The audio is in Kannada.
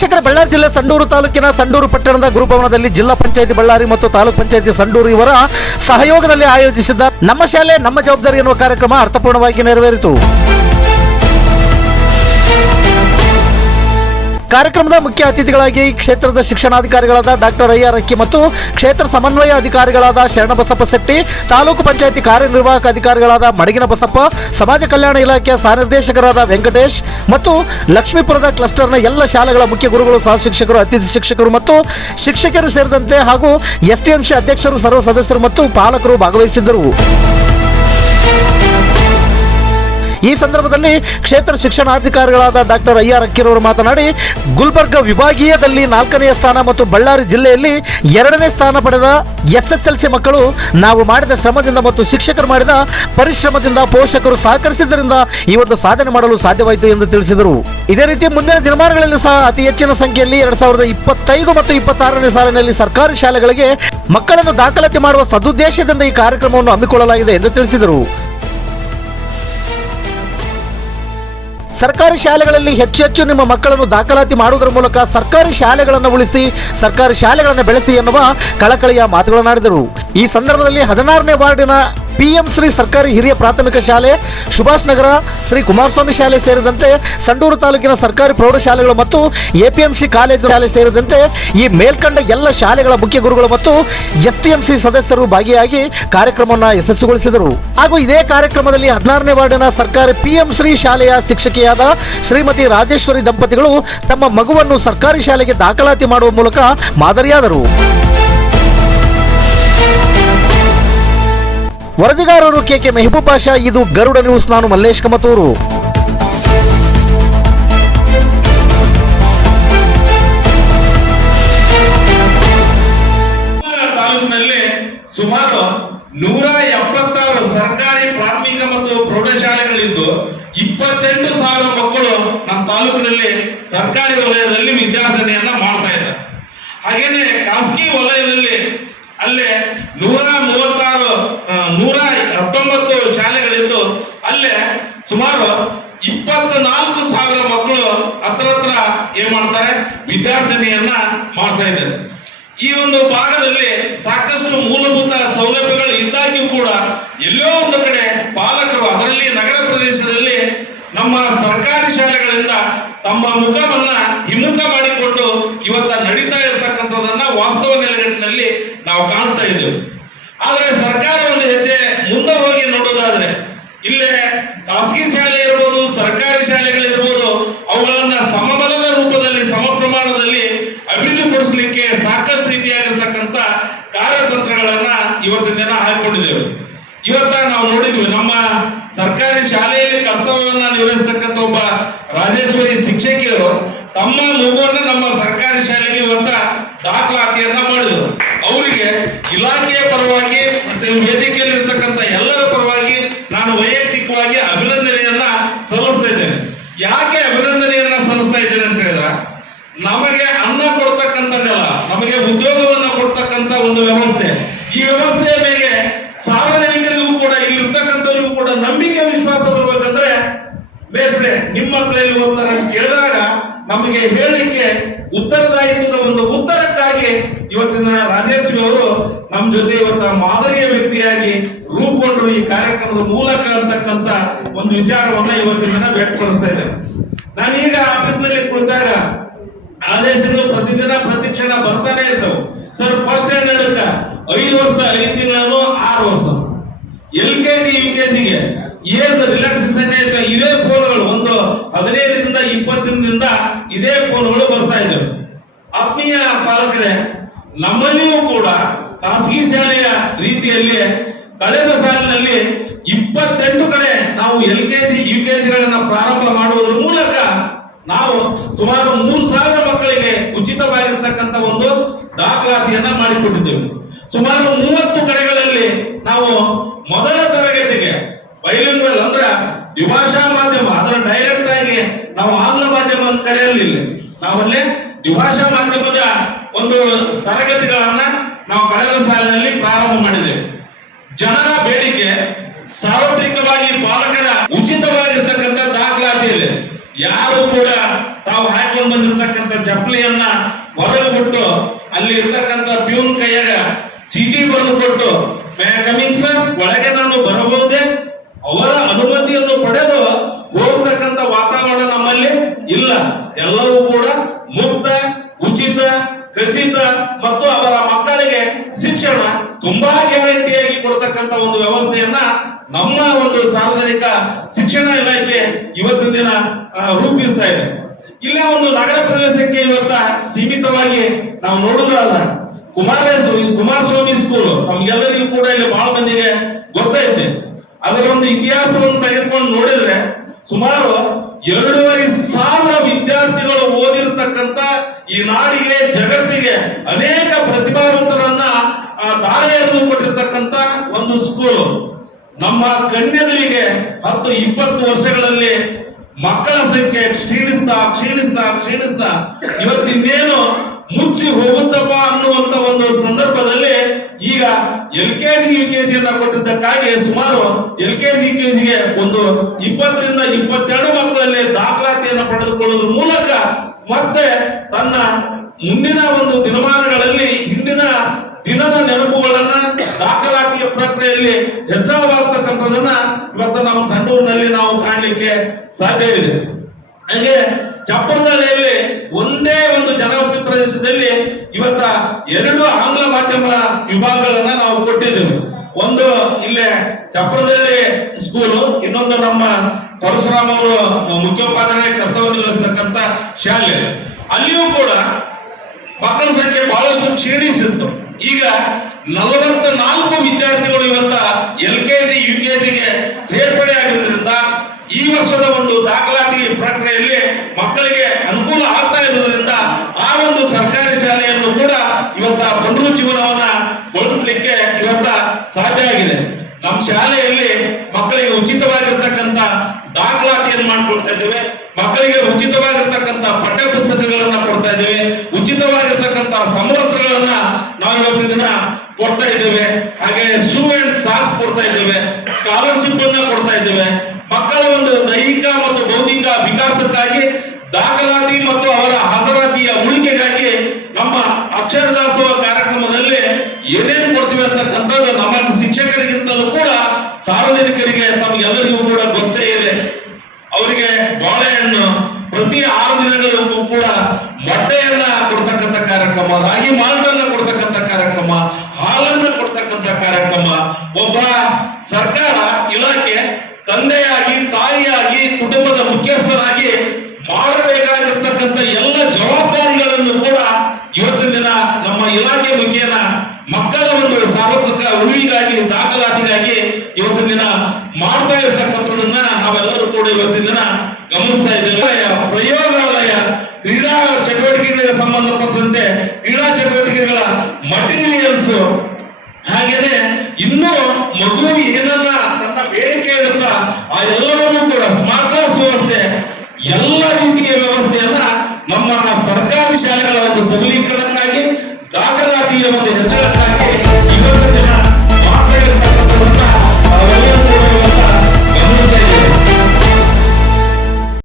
ವೀಕ್ಷಕರ, ಬಳ್ಳಾರಿ ಜಿಲ್ಲೆ ಸಂಡೂರು ತಾಲೂಕಿನ ಸಂಡೂರು ಪಟ್ಟಣದ ಗುರುಭವನದಲ್ಲಿ ಜಿಲ್ಲಾ ಪಂಚಾಯತಿ ಬಳ್ಳಾರಿ ಮತ್ತು ತಾಲೂಕು ಪಂಚಾಯತಿ ಸಂಡೂರು ಇವರ ಸಹಯೋಗದಲ್ಲಿ ಆಯೋಜಿಸಿದ್ದ ನಮ್ಮ ಶಾಲೆ ನಮ್ಮ ಜವಾಬ್ದಾರಿ ಎನ್ನುವ ಕಾರ್ಯಕ್ರಮ ಅರ್ಥಪೂರ್ಣವಾಗಿ ನೆರವೇರಿತು. ಕಾರ್ಯಕ್ರಮದ ಮುಖ್ಯ ಅತಿಥಿಗಳಾಗಿ ಕ್ಷೇತ್ರದ ಶಿಕ್ಷಣಾಧಿಕಾರಿಗಳಾದ ಡಾಕ್ಟರ್ ಐಆರ್ ಅಕ್ಕಿ ಮತ್ತು ಕ್ಷೇತ್ರ ಸಮನ್ವಯ ಅಧಿಕಾರಿಗಳಾದ ಶರಣಬಸಪ್ಪ ಶೆಟ್ಟಿ, ತಾಲೂಕು ಪಂಚಾಯತಿ ಕಾರ್ಯನಿರ್ವಾಹಕ ಅಧಿಕಾರಿಗಳಾದ ಮಡಗಿನ ಬಸಪ್ಪ, ಸಮಾಜ ಕಲ್ಯಾಣ ಇಲಾಖೆಯ ಸಹನಿರ್ದೇಶಕರಾದ ವೆಂಕಟೇಶ್ ಮತ್ತು ಲಕ್ಷ್ಮೀಪುರದ ಕ್ಲಸ್ಟರ್ನ ಎಲ್ಲ ಶಾಲೆಗಳ ಮುಖ್ಯ ಗುರುಗಳು, ಸಹ ಶಿಕ್ಷಕರು, ಅತಿಥಿ ಶಿಕ್ಷಕರು ಮತ್ತು ಶಿಕ್ಷಕರು ಸೇರಿದಂತೆ ಹಾಗೂ ಎಸ್ಟಿಎಂಸಿ ಅಧ್ಯಕ್ಷರು, ಸರ್ವ ಸದಸ್ಯರು ಮತ್ತು ಪಾಲಕರು ಭಾಗವಹಿಸಿದ್ದರು. ಈ ಸಂದರ್ಭದಲ್ಲಿ ಕ್ಷೇತ್ರ ಶಿಕ್ಷಣಾಧಿಕಾರಿಗಳಾದ ಡಾಕ್ಟರ್ ಐಆರ್ ಅಕ್ಕಿರವರು ಮಾತನಾಡಿ, ಗುಲ್ಬರ್ಗ ವಿಭಾಗೀಯದಲ್ಲಿ 4ನೇ ಸ್ಥಾನ ಮತ್ತು ಬಳ್ಳಾರಿ ಜಿಲ್ಲೆಯಲ್ಲಿ 2ನೇ ಸ್ಥಾನ ಪಡೆದ SSLC ಮಕ್ಕಳು ನಾವು ಮಾಡಿದ ಶ್ರಮದಿಂದ ಮತ್ತು ಶಿಕ್ಷಕರು ಮಾಡಿದ ಪರಿಶ್ರಮದಿಂದ ಪೋಷಕರು ಸಹಕರಿಸಿದ್ದರಿಂದ ಈ ಒಂದು ಸಾಧನೆ ಮಾಡಲು ಸಾಧ್ಯವಾಯಿತು ಎಂದು ತಿಳಿಸಿದರು. ಇದೇ ರೀತಿ ಮುಂದಿನ ದಿನಮಾನಗಳಲ್ಲಿ ಸಹ ಅತಿ ಹೆಚ್ಚಿನ ಸಂಖ್ಯೆಯಲ್ಲಿ 2025 ಮತ್ತು 26ನೇ ಸಾಲಿನಲ್ಲಿ ಸರ್ಕಾರಿ ಶಾಲೆಗಳಿಗೆ ಮಕ್ಕಳನ್ನು ದಾಖಲಾತಿ ಮಾಡುವ ಸದುದ್ದೇಶದಿಂದ ಈ ಕಾರ್ಯಕ್ರಮವನ್ನು ಹಮ್ಮಿಕೊಳ್ಳಲಾಗಿದೆ ಎಂದು ತಿಳಿಸಿದರು. ಸರ್ಕಾರಿ ಶಾಲೆಗಳಲ್ಲಿ ಹೆಚ್ಚು ನಿಮ್ಮ ಮಕ್ಕಳನ್ನು ದಾಖಲಾತಿ ಮಾಡುವುದರ ಮೂಲಕ ಸರ್ಕಾರಿ ಶಾಲೆಗಳನ್ನು ಉಳಿಸಿ ಸರ್ಕಾರಿ ಶಾಲೆಗಳನ್ನು ಬೆಳೆಸಿ ಎನ್ನುವ ಕಳಕಳಿಯ ಮಾತುಗಳನ್ನಾಡಿದರು. ಈ ಸಂದರ್ಭದಲ್ಲಿ 16ನೇ ವಾರ್ಡಿನ PM ಶ್ರೀ ಸರ್ಕಾರಿ ಹಿರಿಯ ಪ್ರಾಥಮಿಕ ಶಾಲೆ, ಸುಭಾಷ್ ನಗರ ಶ್ರೀ ಕುಮಾರಸ್ವಾಮಿ ಶಾಲೆ ಸೇರಿದಂತೆ ಸಂಡೂರು ತಾಲೂಕಿನ ಸರ್ಕಾರಿ ಪ್ರೌಢಶಾಲೆಗಳು ಮತ್ತು APMC ಕಾಲೇಜು ಶಾಲೆ ಸೇರಿದಂತೆ ಈ ಮೇಲ್ಕಂಡ ಎಲ್ಲ ಶಾಲೆಗಳ ಮುಖ್ಯ ಗುರುಗಳು ಮತ್ತು STMC ಸದಸ್ಯರು ಭಾಗಿಯಾಗಿ ಕಾರ್ಯಕ್ರಮವನ್ನು ಯಶಸ್ವಿಗೊಳಿಸಿದರು. ಹಾಗೂ ಇದೇ ಕಾರ್ಯಕ್ರಮದಲ್ಲಿ 16ನೇ ವಾರ್ಡಿನ ಸರ್ಕಾರಿ PM ಶ್ರೀ ಶಾಲೆಯ ಶಿಕ್ಷಕಿಯಾದ ಶ್ರೀಮತಿ ರಾಜೇಶ್ವರಿ ದಂಪತಿಗಳು ತಮ್ಮ ಮಗುವನ್ನು ಸರ್ಕಾರಿ ಶಾಲೆಗೆ ದಾಖಲಾತಿ ಮಾಡುವ ಮೂಲಕ ಮಾದರಿಯಾದರು. ವರದಿಗಾರರು KK ಮೆಹಬೂಬ್ ಬಾಷಾ. ಇದು ಗರುಡ ನ್ಯೂಸ್. ನಾನು ಮಲ್ಲೇಶ್ ಕಮತೂರು. ತಾಲೂಕಿನಲ್ಲಿ ಸುಮಾರು 176 ಸರ್ಕಾರಿ ಪ್ರಾಥಮಿಕ ಮತ್ತು ಪ್ರೌಢಶಾಲೆಗಳಿದ್ದು 28,000 ಮಕ್ಕಳು ನಮ್ಮ ತಾಲೂಕಿನಲ್ಲಿ ಸರ್ಕಾರಿ ವಲಯದಲ್ಲಿ ವಿದ್ಯಾರ್ಜನೆಯನ್ನ ಮಾಡ್ತಾ ಇದ್ದಾರೆ. ಹಾಗೇನೆ ಖಾಸಗಿ ವಲಯದಲ್ಲಿ ಅಲ್ಲೇ 119 ಶಾಲೆಗಳಿದ್ದು ಅಲ್ಲೇ ಸುಮಾರು 24,000 ಮಕ್ಕಳು ಹತ್ರ ಏನ್ ಮಾಡ್ತಾರೆ, ವಿದ್ಯಾರ್ಜನೆಯನ್ನ ಮಾಡ್ತಾ ಇದ್ದಾರೆ. ಈ ಒಂದು ಭಾಗದಲ್ಲಿ ಸಾಕಷ್ಟು ಮೂಲಭೂತ ಸೌಲಭ್ಯಗಳು ಇದ್ದಾಗ್ಯೂ ಕೂಡ ಎಲ್ಲೋ ಒಂದು ಕಡೆ ಪಾಲಕರು, ಅದರಲ್ಲಿ ನಗರ ಪ್ರದೇಶದಲ್ಲಿ ನಮ್ಮ ಸರ್ಕಾರಿ ಶಾಲೆಗಳಿಂದ ತಮ್ಮ ಮುಖವನ್ನ ಹಿಮ್ಮುಖ ಮಾಡಿಕೊಂಡು ಇವತ್ತ ನಡೀತಾ ಇರತಕ್ಕಂಥದನ್ನ ವಾಸ್ತವ ನೆಲೆಗಟ್ಟಿನಲ್ಲಿ ನಾವು ಕಾಣ್ತಾ ಇದ್ದೇವೆ. ಆದರೆ ಸರ್ಕಾರ ಒಂದು ಹೆಜ್ಜೆ ಮುಂದೆ ಹೋಗಿ ನೋಡೋದಾದ್ರೆ ಇಲ್ಲೇ ಖಾಸಗಿ ಶಾಲೆ ಇರ್ಬೋದು, ಸರ್ಕಾರಿ ಶಾಲೆಗಳಿರ್ಬೋದು, ಅವುಗಳನ್ನ ಸಮಬಲದ ರೂಪದಲ್ಲಿ ಸಮ ಪ್ರಮಾಣದಲ್ಲಿ ಅಭಿವೃದ್ಧಿಪಡಿಸಲಿಕ್ಕೆ ಸಾಕಷ್ಟು ರೀತಿಯಾಗಿರ್ತಕ್ಕಂಥ ಕಾರ್ಯತಂತ್ರಗಳನ್ನ ಇವತ್ತಿನ ದಿನ ಹಾಕಿಕೊಂಡಿದ್ದೇವೆ. ಇವತ್ತ ನಾವು ನೋಡಿದ್ವಿ, ನಮ್ಮ ಸರ್ಕಾರಿ ಶಾಲೆಯಲ್ಲಿ ಕರ್ತವ್ಯವನ್ನ ನಿರ್ವಹಿಸತಕ್ಕಂಥ ಒಬ್ಬ ರಾಜೇಶ್ವರಿ ಶಿಕ್ಷಕಿಯರು ತಮ್ಮ ಮಗುವನ್ನ ನಮ್ಮ ಸರ್ಕಾರಿ ಶಾಲೆಗೆ ಇವತ್ತ ದಾಖಲಾತಿಯನ್ನ ಮಾಡಿದರು. ಅವರಿಗೆ ಇಲಾಖೆಯ ಪರವಾಗಿ ಮತ್ತೆ ವೇದಿಕೆಯಲ್ಲಿ ಇರ್ತಕ್ಕಂಥ ಎಲ್ಲರ ಪರವಾಗಿ ನಾನು ವೈಯಕ್ತಿಕವಾಗಿ ಅಭಿನಂದನೆಯನ್ನ ಸಲ್ಲಿಸ್ತಾ ಇದ್ದೇನೆ. ಯಾಕೆ ಅಭಿನಂದನೆಯನ್ನ ಸಲ್ಲಿಸ್ತಾ ಇದ್ದೇನೆ ಅಂತ ಹೇಳಿದ್ರೆ, ನಮಗೆ ಅನ್ನ ಕೊಡ್ತಕ್ಕಂಥ ನೆಲ, ನಮಗೆ ಉದ್ಯೋಗವನ್ನ ಕೊಡ್ತಕ್ಕಂಥ ಒಂದು ವ್ಯವಸ್ಥೆ, ಈ ವ್ಯವಸ್ಥೆಯ ಮೇಲೆ ಸಾರ್ವಜನಿಕರಿಗೂ ಕೂಡ ಇಲ್ಲಿರ್ತಕ್ಕಂಥವ್ರಿಗೂ ಕೂಡ ನಂಬಿಕೆ ವಿಶ್ವಾಸ ಬರ್ಬೇಕಂದ್ರೆ ಬೇಸ್ರೆ ನಿಮ್ಮ ಮಕ್ಕಳಲ್ಲಿ ಓದ್ತಾರೆ ಕೇಳಿದಾಗ ನಮಗೆ ಹೇಳಲಿಕ್ಕೆ ಉತ್ತರದಾಯಿತ್ವದ ಒಂದು ಉತ್ತರಕ್ಕಾಗಿ ಇವತ್ತಿನ ರಾಜೇಶ್ವರಿ ಅವರು ನಮ್ಮ ಜೊತೆ ಇವತ್ತ ಮಾದರಿಯ ವ್ಯಕ್ತಿಯಾಗಿ ರೂಪುಗೊಂಡ್ರು ಈ ಕಾರ್ಯಕ್ರಮದ ಮೂಲಕ ಅಂತಕ್ಕಂಥ ಒಂದು ವಿಚಾರವನ್ನ ಇವತ್ತಿನ ದಿನ ವ್ಯಕ್ತಪಡಿಸ್ತಾ ಇದ್ದೇನೆ. ನಾನೀಗ ಆಫೀಸ್ನಲ್ಲಿ ಕುಳಿತಾಗ ಆದೇಶಗಳು ಪ್ರತಿದಿನ ಪ್ರತಿಕ್ಷಣ ಬರ್ತಾನೆ ಇರ್ತವೆ. ಸರ್, ಫಸ್ಟ್ ಸ್ಟ್ಯಾಂಡರ್ಡ್ 5 ವರ್ಷ 5 ತಿಂಗಳು 6 ವರ್ಷ, LKG UKGಗೆ ಏಜ್ ರಿಲ್ಯಾಕ್ಸೇಷನ್ ಇದೇ ಫೋನ್ಗಳು ಒಂದು 15ರಿಂದ 20 ದಿನದಿಂದ ಇದೇ ಫೋನ್ಗಳು ಬರ್ತಾ ಇದ್ದವು. ಆತ್ಮೀಯ ಪಾಲಕರೇ, ನಮ್ಮಲ್ಲಿಯೂ ಕೂಡ ಖಾಸಗಿ ಶಾಲೆಯ ರೀತಿಯಲ್ಲಿ ಕಳೆದ ಸಾಲಿನಲ್ಲಿ 28 ಕಡೆ ನಾವು LKG UKGಗಳನ್ನ ಪ್ರಾರಂಭ ಮಾಡುವುದರ ಮೂಲಕ ನಾವು ಸುಮಾರು 3,000 ಮಕ್ಕಳಿಗೆ ಉಚಿತವಾಗಿರ್ತಕ್ಕಂಥ ಒಂದು ದಾಖಲಾತಿಯನ್ನ ಮಾಡಿಕೊಟ್ಟಿದ್ದೇವೆ. ಸುಮಾರು 30 ಕಡೆಗಳಲ್ಲಿ ನಾವು ಮೊದಲ ತರಗತಿಗೆ ಬೈಲಿಂಗ್ವಲ್ ಅಂದ್ರೆ ದ್ವಿಭಾಷಾ ಮಾಧ್ಯಮ, ಅದರ ಡೈರೆಕ್ಟ್ ಆಗಿ ನಾವು ಆಂಗ್ಲ ಮಾಧ್ಯಮ ಕಡೆಯಲ್ಲಿ ನಾವಲ್ಲೇ ದ್ವಿಭಾಷಾ ಮಾಧ್ಯಮದ ಒಂದು ತರಗತಿಗಳನ್ನ ನಾವು ಕಳೆದ ಸಾಲಿನಲ್ಲಿ ಪ್ರಾರಂಭ ಮಾಡಿದ್ದೇವೆ. ಜನರ ಬೇಡಿಕೆ ಸಾರ್ವತ್ರಿಕವಾಗಿ ಪಾಲಕರ ಉಚಿತವಾಗಿರ್ತಕ್ಕಂಥ ದಾಖಲಾತಿ ಇದೆ. ಯಾರು ಕೂಡ ತಾವು ಹಾಕೊಂಡು ಬಂದಿರ್ತಕ್ಕಂಥ ಚಪ್ಪಲಿಯನ್ನ ಹೊರಗೆ ಬಿಟ್ಟು ಅಲ್ಲಿ ಇರ್ತಕ್ಕಂಥ ಪ್ಯೂನ್ ಕೈಯಾಗ ಚೀಟಿ ಬರೆದು ಕೊಟ್ಟು ಕಮಿಂಗ್ ಸರ್, ಒಳಗೆ ನಾನು ಬರಬಹುದೇ, ಅವರ ಅನುಮತಿಯನ್ನು ಪಡೆದು ಹೋಗ್ತಕ್ಕಂಥ ವಾತಾವರಣ ನಮ್ಮಲ್ಲಿ ಇಲ್ಲ. ಎಲ್ಲವೂ ಕೂಡ ಮುಕ್ತ, ಉಚಿತ, ಖಚಿತ ಮತ್ತು ಅವರ ಮಕ್ಕಳಿಗೆ ಶಿಕ್ಷಣ ತುಂಬಾ ಗ್ಯಾರಂಟಿಯಾಗಿ ಕೊಡ್ತಕ್ಕಂಥ ಒಂದು ವ್ಯವಸ್ಥೆಯನ್ನ ನಮ್ಮ ಒಂದು ಸಾರ್ವಜನಿಕ ಶಿಕ್ಷಣ ಇಲಾಖೆ ಇವತ್ತಿನ ದಿನ ರೂಪಿಸ್ತಾ ಇದೆ. ಇಲ್ಲೇ ಒಂದು ನಗರ ಪ್ರದೇಶಕ್ಕೆ ಇವತ್ತ ಸೀಮಿತವಾಗಿ ನಾವು ನೋಡುವುದಲ್ಲ, ಕುಮಾರಸ್ವಾಮಿ ಸ್ಕೂಲ್ ನಮ್ಗೆಲ್ಲರಿಗೂ ಕೂಡ ಇಲ್ಲಿ ಬಹಳ ಮಂದಿಗೆ ಗೊತ್ತೈತೆ. ಅದರ ಒಂದು ಇತಿಹಾಸವನ್ನು ತೆಗೆದುಕೊಂಡು ನೋಡಿದ್ರೆ ಸುಮಾರು 2,500 ವಿದ್ಯಾರ್ಥಿಗಳು ಓದಿರ್ತಕ್ಕಂಥ ಈ ನಾಡಿಗೆ, ಜಗತ್ತಿಗೆ ಅನೇಕ ಪ್ರತಿಭಾವಂತರನ್ನ ದಾರಿ ಎರೆದು ಕೊಟ್ಟಿರ್ತಕ್ಕಂಥ ಒಂದು ಸ್ಕೂಲ್. ನಮ್ಮ ಕನ್ಯೆಗಳಿಗೆ 10-20 ವರ್ಷಗಳಲ್ಲಿ ಮಕ್ಕಳ ಸಂಖ್ಯೆ ಕ್ಷೀಣಿಸ್ತಾ ಇವತ್ತಿನ್ನೇನು ಮುಚ್ಚಿ ಹೋಗುತ್ತಪ್ಪ ಅನ್ನುವಂತ ಒಂದು ಸಂದರ್ಭದಲ್ಲಿ ಈಗ LKG UKG ಅನ್ನ ಕೊಟ್ಟಿದ್ದಕ್ಕಾಗಿ ಸುಮಾರು LKG UKGಗೆ ಒಂದು 20ರಿಂದ 22 ಮಕ್ಕಳಲ್ಲಿ ದಾಖಲಾತಿಯನ್ನು ಪಡೆದುಕೊಳ್ಳುವುದರ ಮೂಲಕ ಮತ್ತೆ ತನ್ನ ಮುಂದಿನ ಒಂದು ದಿನಮಾನಗಳಲ್ಲಿ ಹಿಂದಿನ ದಿನದ ನೆನಪುಗಳನ್ನ ದಾಖಲಾತಿಯ ಪ್ರಕ್ರಿಯೆಯಲ್ಲಿ ಹೆಚ್ಚಳವಾಗ್ತಕ್ಕಂಥದನ್ನ ಇವತ್ತು ನಮ್ಮ ಸಂಡೂರಿನಲ್ಲಿ ನಾವು ಕಾಣಲಿಕ್ಕೆ ಸಾಧ್ಯವಿದೆ. ಹಾಗೆ ಚಪ್ಪರದಳ್ಳಿಯಲ್ಲಿ ಒಂದೇ ಒಂದು ಜನವಸತಿ ಪ್ರದೇಶದಲ್ಲಿ ಇವತ್ತ 2 ಆಂಗ್ಲ ಮಾಧ್ಯಮ ವಿಭಾಗಗಳನ್ನ ನಾವು ಕೊಟ್ಟಿದ್ದೇವೆ. ಒಂದು ಇಲ್ಲೇ ಚಪ್ಪರದಳ್ಳಿ ಸ್ಕೂಲು, ಇನ್ನೊಂದು ನಮ್ಮ ಪರಶುರಾಮ್ ಅವರು ಮುಖ್ಯೋಪಾಧ್ಯಾಯ ಕರ್ತವ್ಯ ನಿರ್ವಹಿಸ್ತಕ್ಕಂಥ ಶಾಲೆ. ಅಲ್ಲಿಯೂ ಕೂಡ ಮಕ್ಕಳ ಸಂಖ್ಯೆ ಬಹಳಷ್ಟು ಕ್ಷೀಣಿಸಿತ್ತು. ಈಗ 44 ವಿದ್ಯಾರ್ಥಿಗಳು ಇವತ್ತ LKG UKGಗೆ ಸೇರ್ಪಡೆ ಆಗಿರೋದ್ರಿಂದ ಈ ವರ್ಷದ ಒಂದು ದಾಖಲಾತಿ ಪ್ರಕ್ರಿಯೆಯಲ್ಲಿ ಮಕ್ಕಳಿಗೆ ಅನುಕೂಲ ಆಗ್ತಾ ಇರುವುದರಿಂದ ಆ ಒಂದು ಸರ್ಕಾರಿ ಶಾಲೆಯನ್ನು ಕೂಡ ಇವತ್ತ ಪುನರುಜ್ಜೀವನವನ್ನ ಗೊಳಿಸಲಿಕ್ಕೆ ಇವತ್ತ ಸಾಧ್ಯ ಆಗಿದೆ. ನಮ್ಮ ಶಾಲೆಯಲ್ಲಿ ಮಕ್ಕಳಿಗೆ ಉಚಿತವಾಗಿರ್ತಕ್ಕಂಥ ದಾಖಲಾತಿಯನ್ನು ಮಾಡಿಕೊಡ್ತಾ ಇದ್ದೇವೆ. ಮಕ್ಕಳಿಗೆ ಉಚಿತವಾಗಿರ್ತಕ್ಕಂಥ ಪಠ್ಯ ಪುಸ್ತಕಗಳನ್ನ ಕೊಡ್ತಾ ಇದ್ದೇವೆ. ಉಚಿತವಾಗಿರ್ತಕ್ಕಂಥ ಸಮವಸ್ತ್ರಗಳನ್ನ ನಾವು ಇವತ್ತಿನ ದಿನ ಕೊಡ್ತಾ ಇದ್ದೇವೆ. ಹಾಗೆ ಶೂ ಅಂಡ್ ಸಾಕ್ಸ್ ಕೊಡ್ತಾ ಇದ್ದೇವೆ. ಸ್ಕಾಲರ್ಶಿಪ್ ಅನ್ನ ಕೊಡ್ತಾ ಇದ್ದೇವೆ. ಮಕ್ಕಳ ಒಂದು ದೈಹಿಕ ಮತ್ತು ಬೌದ್ಧಿಕ ವಿಕಾಸಕ್ಕಾಗಿ ದಾಖಲಾತಿ ಮತ್ತು ಅವರ ಹಾಜರಾತಿಯ ಉಳಿಕೆಗಾಗಿ ನಮ್ಮ ಅಕ್ಷರ ದಾಸೋಹ ಕಾರ್ಯಕ್ರಮದಲ್ಲಿ ಏನೇನು ಕೊಡ್ತೀವಿ ಅಂತಕ್ಕಂಥದ್ದು ನಮ್ಮ ಶಿಕ್ಷಕರಿಗಿಂತಲೂ ಕೂಡ ಸಾರ್ವಜನಿಕರಿಗೆ ತಮಗೆಲ್ಲರಿಗೂ ಕೂಡ ಗೊತ್ತೇ ಇದೆ. ಅವರಿಗೆ ಬಾಳೆಹಣ್ಣು ಪ್ರತಿ 6 ದಿನಗಳಿಗೂ ಕೂಡ ಮೊಟ್ಟೆಯನ್ನ ಕೊಡ್ತಕ್ಕಂಥ ಕಾರ್ಯಕ್ರಮ, ರಾಗಿ ಮಾಲ್ಟನ್ನ ಕೊಡ್ತಕ್ಕಂಥ ಕಾರ್ಯಕ್ರಮ, ಹಾಲನ್ನ ಕೊಡ್ತಕ್ಕಂಥ ಕಾರ್ಯಕ್ರಮ. ಒಬ್ಬ ಸರ್ಕಾರ ಇಲಾಖೆ ತಂದೆಯಾಗಿ, ತಾಯಿಯಾಗಿ, ಕುಟುಂಬದ ಮುಖ್ಯಸ್ಥರಾಗಿ ಮಾಡಬೇಕಾಗಿರ್ತಕ್ಕಂಥ ಎಲ್ಲ ಜವಾಬ್ದಾರಿಗಳನ್ನು ಕೂಡ ಇವತ್ತಿನ ದಿನ ನಮ್ಮ ಇಲಾಖೆ ಮುಖೇನ ಮಕ್ಕಳ ಒಂದು ಸಾರ್ವತ್ರಿಕ ಉಳಿವಿಗಾಗಿ, ದಾಖಲಾತಿಗಾಗಿ ಇವತ್ತಿನ ದಿನ ಮಾಡ್ತಾ ಇರ್ತಕ್ಕಂಥದನ್ನ ನಾವೆಲ್ಲರೂ ಕೂಡ ಇವತ್ತಿನ ದಿನ ಗಮನಿಸ್ತಾ ಇದ್ದೇವೆ. ಪ್ರಯೋಗಾಲಯ ಕ್ರೀಡಾ ಚಟುವಟಿಕೆಗಳಿಗೆ ಸಂಬಂಧಪಟ್ಟಂತೆ ಕ್ರೀಡಾ ಚಟುವಟಿಕೆಗಳ ಮಟೀರಿಯಲ್ಸ್, ಹಾಗೇನೆ ಇನ್ನೂ ಮಗು ಏನನ್ನ ತನ್ನ ಬೇಡಿಕೆ ಇರುತ್ತ ಆ ಎಲ್ಲವನ್ನೂ ಕೂಡ ಸ್ಮಾರ್ಟ್ ಕ್ಲಾಸ್ ವ್ಯವಸ್ಥೆ, ಎಲ್ಲ ರೀತಿಯ ವ್ಯವಸ್ಥೆಯನ್ನ ನಮ್ಮ ಸರ್ಕಾರಿ ಶಾಲೆಗಳ ಒಂದು ಸಬಲೀಕರಣಕ್ಕಾಗಿ, ದಾಖಲಾತಿಯ ಒಂದು ಹೆಚ್ಚಳ